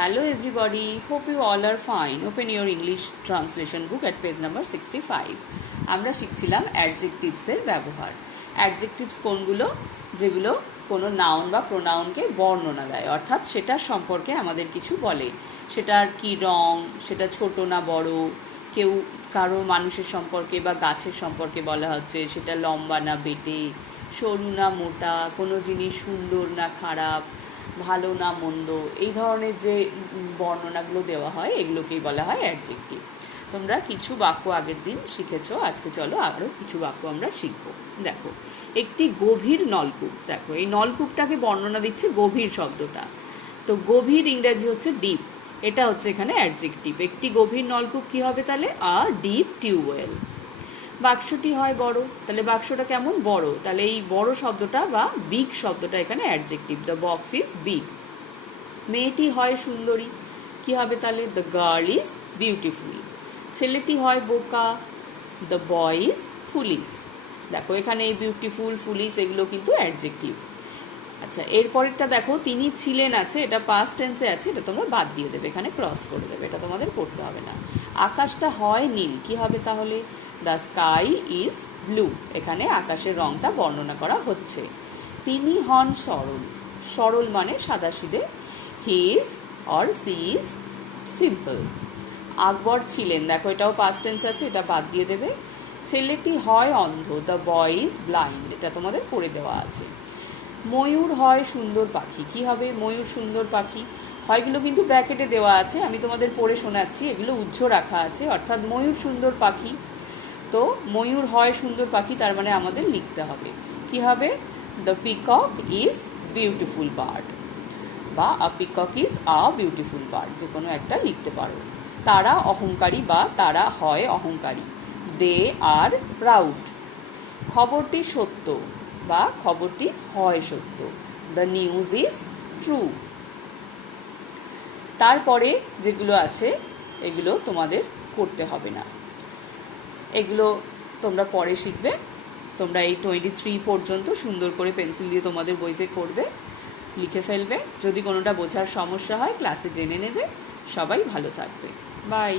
Hello everybody, hope you all are fine. Open your English translation book at page number 65. আমরা শিখছিলাম অ্যাডজেক্টিভসের ব্যবহার। Adjectives কোনগুলো? যেগুলো কোনো noun বা প্রোনাউনকে বর্ণনা দেয়, অর্থাৎ সেটার সম্পর্কে আমাদের কিছু বলে। সেটার কি রং, সেটা ছোট না বড়, কেউ কারো মানুষের সম্পর্কে বা গাছের সম্পর্কে বলা হচ্ছে, সেটা লম্বা না বেটে, সরু না মোটা, কোনো জিনিস সুন্দর না খারাপ, ভালো না মন্দ, এই ধরনের যে বর্ণনাগুলো দেওয়া হয় এগুলোকেই বলা হয় অ্যাডজেক্টিভ। তোমরা কিছু বাক্য আগের দিন শিখেছো, আজকে চলো আরও কিছু বাক্য আমরা শিখব। দেখো, একটি গভীর নলকূপ। দেখো, এই নলকূপটাকে বর্ণনা দিচ্ছে গভীর শব্দটা। তো গভীর ইংরেজি হচ্ছে ডিপ, এটা হচ্ছে এখানে অ্যাডজেক্টিভ। একটি গভীর নলকূপ কি হবে তাহলে? আ ডিপ টিউবওয়েল। বাক্সটি হয় বড়, তাহলে বাক্সটা কেমন? বড়। তাহলে এই বড় শব্দটা বা বিগ শব্দটা এখানে adjective. The box is big. মেয়েটি হয় সুন্দরী, কি হবে তাহলে? The girl is beautiful. ছেলেটি হয় বোকা, দ্য বয় ইজ ফুলিশ। দেখো, এখানে এই বিউটিফুল, ফুলিশ এগুলো কিন্তু অ্যাডজেক্টিভ। আচ্ছা, এরপরেরটা দেখো, তিনি ছিলেন আছে, এটা পাস্ট টেন্সে আছে, এটা তোমরা বাদ দিয়ে দেবে, এখানে ক্রস করে দেবে, এটা তোমাদের করতে হবে না। আকাশটা হয় নীল, কি হবে তাহলে? The sky is blue. এখানে আকাশের রংটা বর্ণনা করা হচ্ছে। তিনি হন সরল। সরল মানে সাদাসিধে। He is or she is simple. Akbar ছিলেন, দেখো এটাও পাস্ট টেন্স আছে, এটা বাদ দিয়ে দেবে। ছেলেটি হয় অন্ধ, দ্য বয় ইজ ব্লাইন্ড, এটা তোমাদের করে দেওয়া আছে। ময়ূর হয় সুন্দর পাখি, কি হবে? ময়ূর সুন্দর পাখি। হয়গুলো কিন্তু ব্র্যাকেটে দেওয়া আছে, আমি তোমাদের পড়ে শোনাচ্ছি, এগুলো উজ্জ্ব রাখা আছে, অর্থাৎ ময়ূর সুন্দর পাখি। তো ময়ূর হয় সুন্দর পাখি, তার মানে আমাদের লিখতে হবে কি হবে? The peacock is beautiful bird, বা a peacock is a beautiful bird, যে কোনো একটা লিখতে পারো। তারা অহংকারী বা তারা হয় অহংকারী, দে আর প্রাউড। খবরটি সত্য বা খবরটি হয় সত্য, দ্য নিউজ ইজ ট্রু। তারপরে যেগুলো আছে এগুলো তোমাদের করতে হবে না, এগুলো তোমরা পরে শিখবে। তোমরা এই 23 পর্যন্ত সুন্দর করে পেন্সিল দিয়ে তোমাদের বইতে করবে, লিখে ফেলবে। যদি কোনোটা বোঝার সমস্যা হয় ক্লাসে জেনে নেবে। সবাই ভালো থাকবে। বাই।